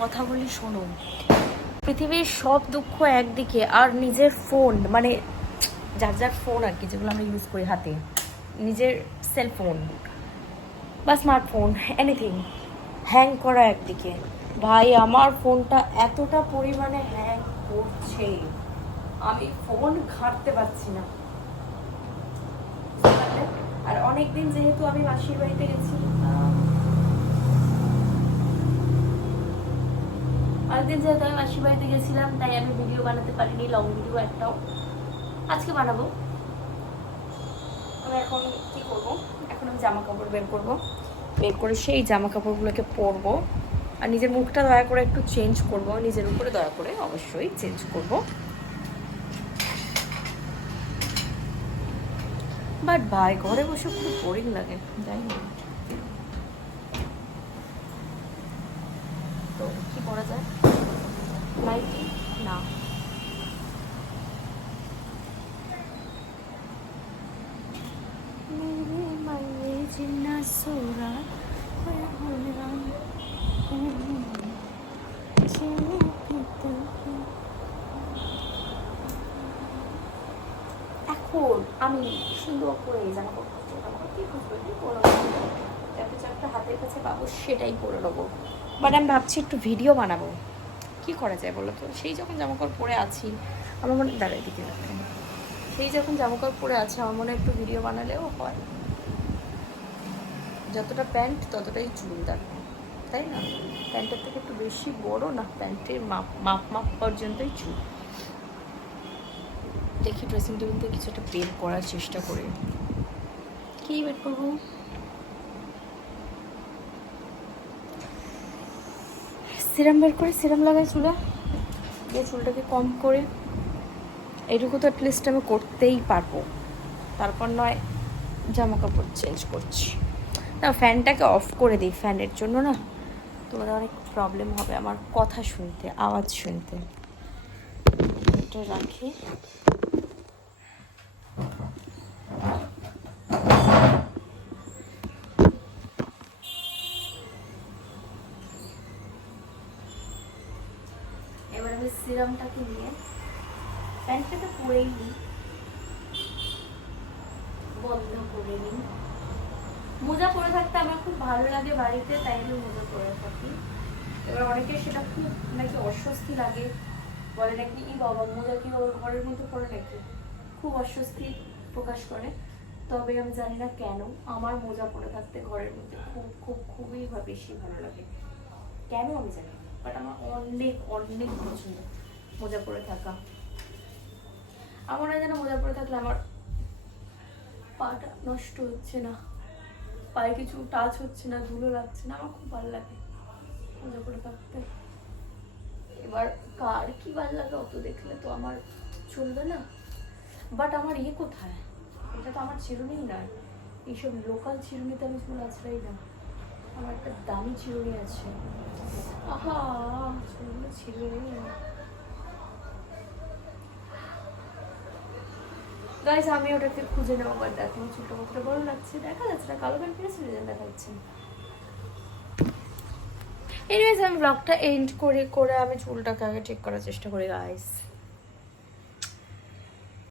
কথা বলি, শোনো। পৃথিবীর সব দুঃখ একদিকে আর নিজের ফোন মানে যার যার ফোন আর কি, যেগুলো আমরা ইউজ করি হাতে, নিজের সেলফোন বা স্মার্টফোন এনিথিং হ্যাং করা একদিকে। ভাই, আমার ফোনটা এতটা পরিমাণে হ্যাং করছে, আমি ফোন ঘাঁটতে পারছি না। আর অনেকদিন যেহেতু আমি মাসির বাড়িতে গেছি অনেকদিন যেহেতু আমি মাসির বাড়িতে গেছিলাম, তাই আমি ভিডিও বানাতে পারিনি লং ভিডিও একটাও। আজকে বানাবো। আমি এখন কি করব? এখন আমি জামা কাপড় বের করব। বের করে সেই জামা কাপড়গুলোকে পরবো। আর নিজের মুখটা দয়া করে একটু চেঞ্জ করব। নিজের উপরে দয়া করে অবশ্যই চেঞ্জ করব। বাট ভাই, ঘরে বসে খুব বোরিং লাগে যাই না? তো কি করা যায়? নাইটি না এখন আমি সুন্দর করে এই জামা একটা হাতের কাছে পাবো সেটাই করে নেব। বাট আমি ভাবছি একটু ভিডিও বানাবো। কি করা যায় বলো তো? সেই যখন জামা কাপড় পরে আছি, আমার মনে দাঁড়ায় দিকে সেই যখন জামা কাপড় পরে আছে, আমার মনে একটু ভিডিও বানালেও হয়। যতটা প্যান্ট, ততটাই চুড়িদার। তাই না? প্যান্টের থেকে একটু বেশি বড় না, প্যান্টের মাপ মাপ মাপ পর্যন্তই চুল দেখি ড্রেসিং টেবিল থেকে কিছু একটা বের করার চেষ্টা করি। কি বের করব? সিরাম বের করে সিরাম লাগাই চুলে। দিয়ে চুলটাকে কম করে এইটুকু তো অ্যাটলিস্ট আমি করতেই পারব। তারপর নয় জামা কাপড় চেঞ্জ করছি। না, ফ্যানটাকে অফ করে দিই, ফ্যানের জন্য না। তোমাদের অনেক প্রবলেম হবে আমার কথা শুনতে, আওয়াজ শুনতে। এটা রাখি। এবার সিরামটাকে নিয়ে প্যান্টটাকে পরেই নিই। বন্ধ করে নিই। মোজা পরে থাকতে আমার খুব ভালো লাগে বাড়িতে, তাই আমি মোজা পরে থাকি। এবার অনেকে সেটা খুব নাকি অস্বস্তি লাগে। বলে নাকি, ই বাবা, মোজা কি ওর ঘরের মধ্যে পরে নাকি? খুব অস্বস্তি প্রকাশ করে। তবে আমি জানি না কেন, আমার মোজা পরে থাকতে ঘরের মধ্যে খুব খুব, খুবই বেশি ভালো লাগে। কেন আমি জানি বাট আমার অনেক অনেক পছন্দ। মোজা পরে থাকা। আমার যেন মোজা পরে থাকলে আমার পাটা নষ্ট হচ্ছে না। পায়ে কিছু টাচ হচ্ছে না, ধুলো লাগছে না, আমার খুব ভালো লাগে মজা করে থাকতে। এবার কার কি ভালো লাগে অত দেখলে তো আমার চলবে না। বাট আমার ইয়ে কোথায়? এটা তো আমার চিরুনি নয়। এইসব লোকাল চিরুনিতে আমি চুল আছড়াই না। আমার একটা দামি চিরুনি আছে। আহা চুলগুলো চিরুনি। গাইজ আমি ওটাকে খুঁজে নেব বাট দেখো চুলটা মুখটা বড় লাগছে। দেখা যাচ্ছে না, কালো প্যান্ট পরেছে দেখা যাচ্ছে এনিওয়েজ আমি ব্লগটা এন্ড করে করে আমি চুলটাকে আগে ঠিক করার চেষ্টা করি গাইস